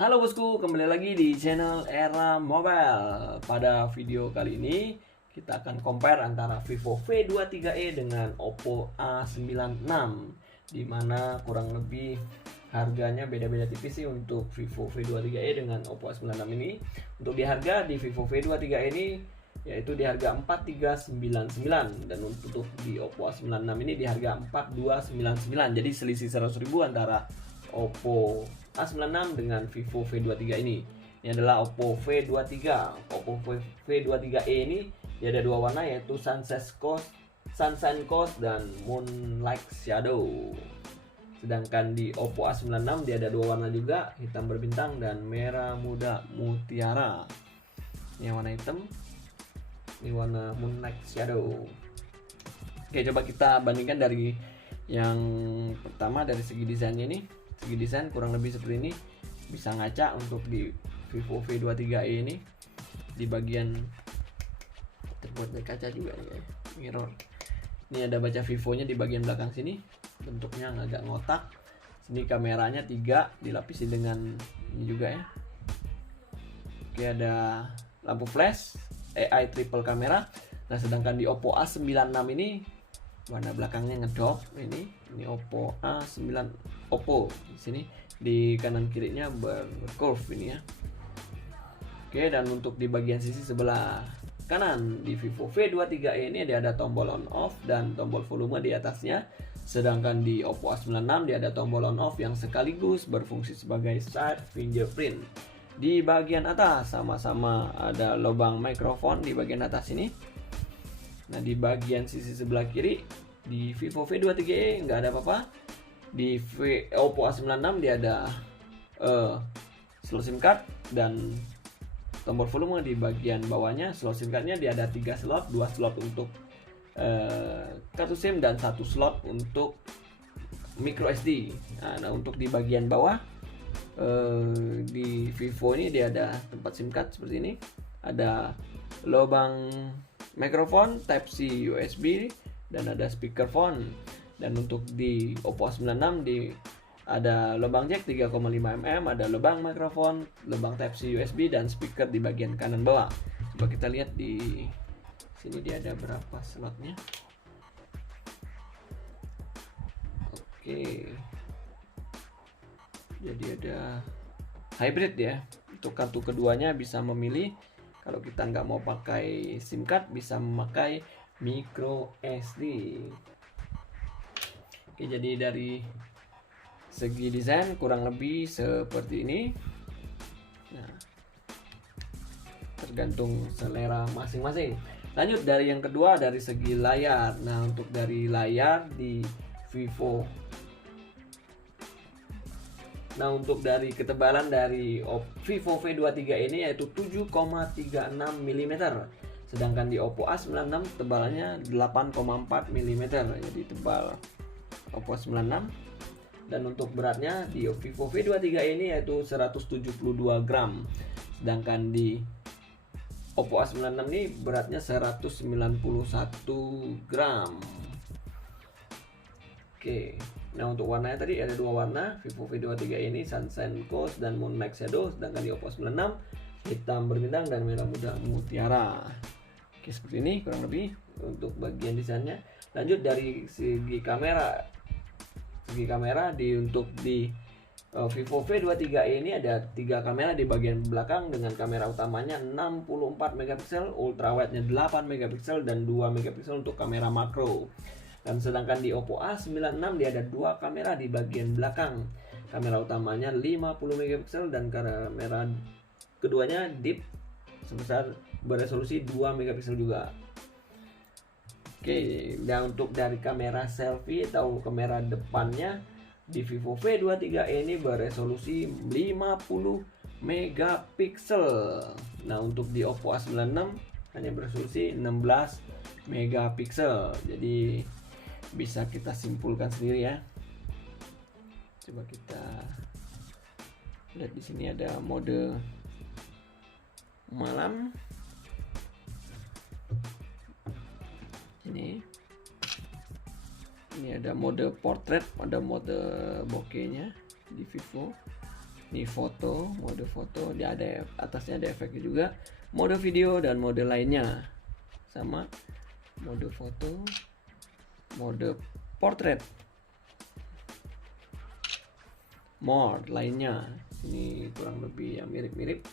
Halo bosku, kembali lagi di channel Era Mobile. Pada video kali ini kita akan compare antara Vivo V23e dengan Oppo A96, di mana kurang lebih harganya beda-beda tipis sih untuk Vivo V23e dengan Oppo A96 ini. Untuk di harga di Vivo V23e ini yaitu di harga 4399, dan untuk di Oppo A96 ini di harga 4299. Jadi selisih 100.000 antara Oppo A96 dengan Vivo V23 ini. Ini adalah Oppo V23. Oppo V23e ini dia ada dua warna, yaitu Sunshine Coast dan Moonlight Shadow. Sedangkan di Oppo A96 dia ada dua warna juga, hitam berbintang dan merah muda mutiara. Ini warna hitam, ini warna Moonlight Shadow. Oke, coba kita bandingkan dari yang pertama dari segi desainnya nih. Segi desain kurang lebih seperti ini, bisa ngaca untuk di Vivo V23e ini. Di bagian terbuat dari kaca juga ya, mirror. Ini ada baca Vivo-nya di bagian belakang sini, bentuknya agak ngotak. Sini kameranya 3 dilapisi dengan ini juga ya. Oke, ada lampu flash, AI triple kamera. Nah, sedangkan di Oppo A96 ini warna belakangnya ngedop. Ini Oppo A9, Oppo di sini di kanan kirinya bercurve ini ya. Oke, dan untuk di bagian sisi sebelah kanan di Vivo V23e ini ada tombol on off dan tombol volume di atasnya. Sedangkan di Oppo A96 dia ada tombol on off yang sekaligus berfungsi sebagai side fingerprint. Di bagian atas sama-sama ada lubang mikrofon di bagian atas ini. Nah, di bagian sisi sebelah kiri di Vivo V23e nggak ada apa-apa. Di Oppo A96 dia ada slot SIM card dan tombol volume di bagian bawahnya. Slot SIM cardnya dia ada 3 slot, 2 slot untuk kartu SIM dan 1 slot untuk micro SD. Nah, untuk di bagian bawah di Vivo ini dia ada tempat SIM card seperti ini. Ada lubang mikrofon Type C USB dan ada speakerphone. Dan untuk di Oppo A96 ada lubang jack 3,5 mm, ada lubang mikrofon, lubang Type C USB dan speaker di bagian kanan bawah. Coba kita lihat di sini dia ada berapa slotnya. Oke. Jadi ada hybrid ya. Untuk kartu keduanya bisa memilih, kalau kita nggak mau pakai SIM card bisa memakai micro SD. Oke, jadi dari segi desain kurang lebih seperti ini. Nah, tergantung selera masing-masing. Lanjut dari yang kedua, dari segi layar. Nah, untuk dari layar di Vivo, nah untuk dari ketebalan dari Vivo V23 ini yaitu 7,36 mm. Sedangkan di Oppo A96 tebalannya 8,4 mm. Jadi tebal Oppo A96. Dan untuk beratnya di Vivo V23 ini yaitu 172 gram. Sedangkan di Oppo A96 ini beratnya 191 gram. Oke. Nah, untuk warnanya tadi ada dua warna. Vivo V23 ini Sunshine Coast dan Moonlight Shadow. Sedangkan di Oppo A96 hitam berbintang dan merah muda mutiara. Oke, seperti ini kurang lebih untuk bagian desainnya. Lanjut dari segi kamera. Untuk di Vivo V23 ini ada 3 kamera di bagian belakang dengan kamera utamanya 64 megapiksel, ultrawide-nya 8 megapiksel dan 2 megapiksel untuk kamera makro. Dan sedangkan di Oppo A96 dia ada 2 kamera di bagian belakang. Kamera utamanya 50 megapiksel dan kamera keduanya deep sebesar beresolusi 2 megapiksel juga. Oke, dan untuk dari kamera selfie atau kamera depannya di Vivo V23 ini beresolusi 50 megapiksel. Nah, untuk di Oppo A96 hanya beresolusi 16 megapiksel. Jadi bisa kita simpulkan sendiri ya. Coba kita lihat di sini ada mode malam. Ini ada mode portrait, ada mode bokehnya di Vivo. Ini foto, mode foto, dia ada atasnya ada efeknya juga. Mode video dan mode lainnya sama. Mode foto, mode portrait, more lainnya. Ini kurang lebih yang mirip-mirip.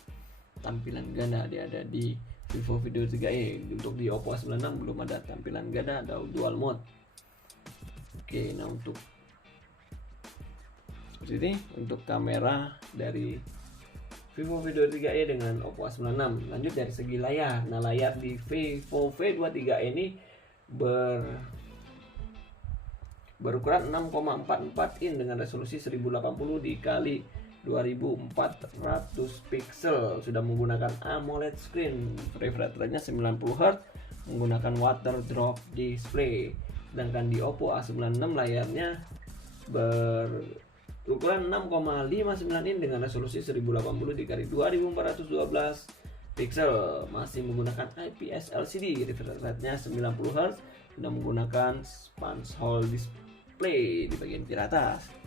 Tampilan ganda dia ada di Vivo V23e. Untuk di Oppo A96 belum ada tampilan ganda, ada dual mode. Oke, nah untuk seperti ini untuk kamera dari Vivo V23e dengan Oppo A96. Lanjut dari segi layar. Nah, layar di Vivo V23e ini berukuran 6,44 in dengan resolusi 1080 dikali 2400 pixel. Sudah menggunakan AMOLED screen. Refresh rate-nya 90 Hz menggunakan water drop display. Sedangkan di Oppo A96 layarnya berukuran 6,59 in dengan resolusi 1080 dikali 2412 pixel. Masih menggunakan IPS LCD. Refresh rate-nya 90 Hz. Sudah menggunakan punch hole display di bagian kiri atas.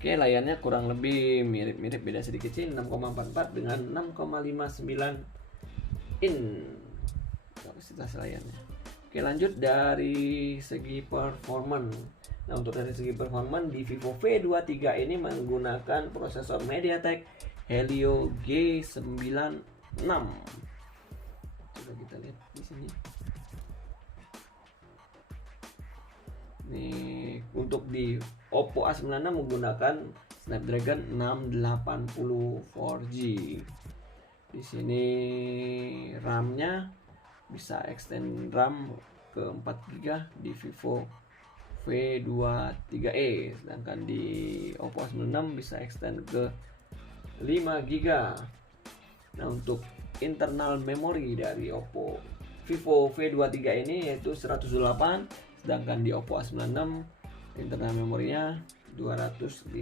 Oke, layarnya kurang lebih mirip-mirip, beda sedikit sih, 6,44 dengan 6,59 in kapasitas layarnya. Oke, lanjut dari segi performance. Nah, untuk dari segi performance di Vivo V23 ini menggunakan prosesor MediaTek Helio G96. Coba kita lihat di sini. Nih, untuk di Oppo A96 menggunakan Snapdragon 680 4G. Di sini RAM-nya bisa extend RAM ke 4GB di Vivo V23e, sedangkan di Oppo A96 bisa extend ke 5GB. Nah, untuk internal memori dari Oppo Vivo V23 ini yaitu 128, sedangkan di Oppo A96 internal memorinya 256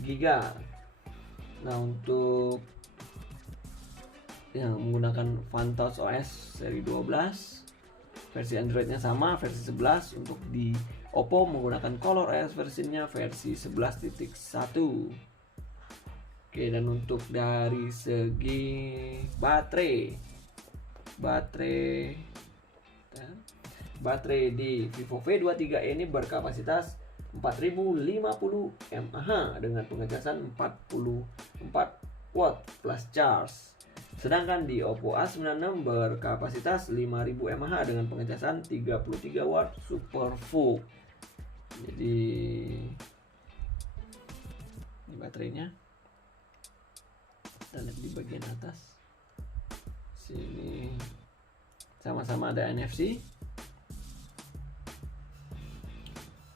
GB. Nah, untuk yang menggunakan Phantos OS seri 12, versi Androidnya sama, versi 11. Untuk di Oppo menggunakan ColorOS versinya versi 11.1. Oke, dan untuk dari segi baterai di Vivo V23 ini berkapasitas 4050 mAh dengan pengecasan 44 watt plus charge. Sedangkan di Oppo A96 berkapasitas 5000 mAh dengan pengecasan 33 watt super full. Jadi ini baterainya. Kita lihat di bagian atas. Sini sama-sama ada NFC.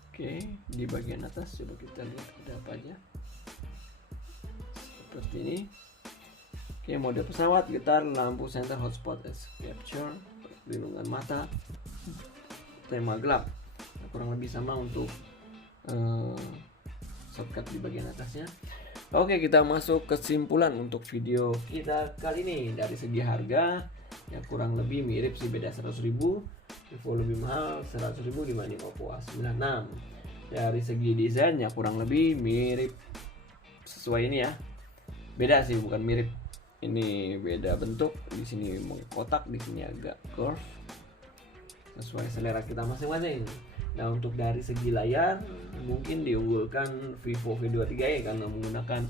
Oke, di bagian atas coba kita lihat ada apa aja. Seperti ini. Oke, mode pesawat, getar, lampu senter, hotspot, capture, perlindungan mata, tema gelap. Nah, kurang lebih sama untuk shortcut di bagian atasnya. Oke, kita masuk kesimpulan untuk video kita kali ini. Dari segi harga ya kurang lebih mirip sih, beda 100.000. Vivo lebih mahal 100.000 dibanding Oppo A96. Dari segi desain ya kurang lebih mirip, sesuai ini ya. Beda sih, bukan mirip. Ini beda bentuk, di sini mengkotak, di sini agak curve. Sesuai selera kita masing-masing. Nah, untuk dari segi layar mungkin diunggulkan Vivo V23e karena menggunakan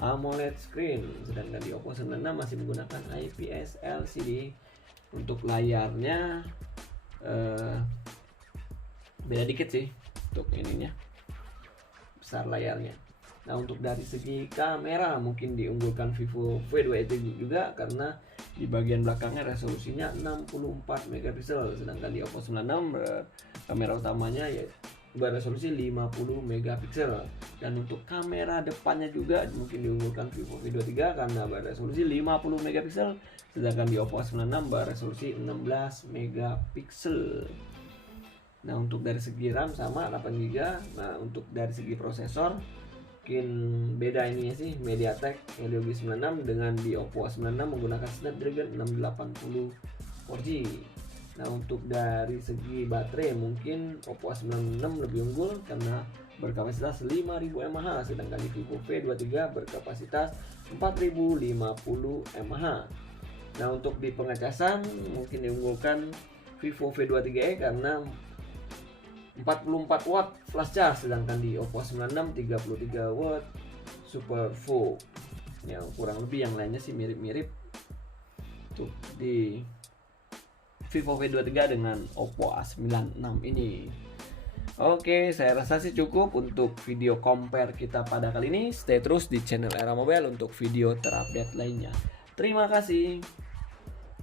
AMOLED screen, sedangkan di Oppo A96 masih menggunakan IPS LCD. Untuk layarnya beda dikit sih untuk ininya, besar layarnya. Nah, untuk dari segi kamera mungkin diunggulkan Vivo V23 juga karena di bagian belakangnya resolusinya 64 megapiksel, sedangkan di Oppo A96 kamera utamanya ya beresolusi 50 megapiksel. Dan untuk kamera depannya juga mungkin diunggulkan Vivo V23 karena beresolusi 50 megapiksel, sedangkan di Oppo A96 beresolusi 16 megapiksel. Nah, untuk dari segi RAM sama 8GB. Nah, untuk dari segi prosesor mungkin beda ininya sih, MediaTek Helio G96 dengan di Oppo A96 menggunakan Snapdragon 680 4G. Nah, untuk dari segi baterai mungkin Oppo A96 lebih unggul karena berkapasitas 5000 mAh, sedangkan di Vivo V23 berkapasitas 4050 mAh. Nah, untuk di pengecasan mungkin diunggulkan Vivo V23e karena 44 watt flash charge, sedangkan di Oppo A96 33 watt Super VOOC. Ya, kurang lebih yang lainnya sih mirip-mirip tuh di Vivo V23 dengan Oppo A96 ini. Oke, saya rasa sih cukup untuk video compare kita pada kali ini. Stay terus di channel Era Mobile untuk video terupdate lainnya. Terima kasih.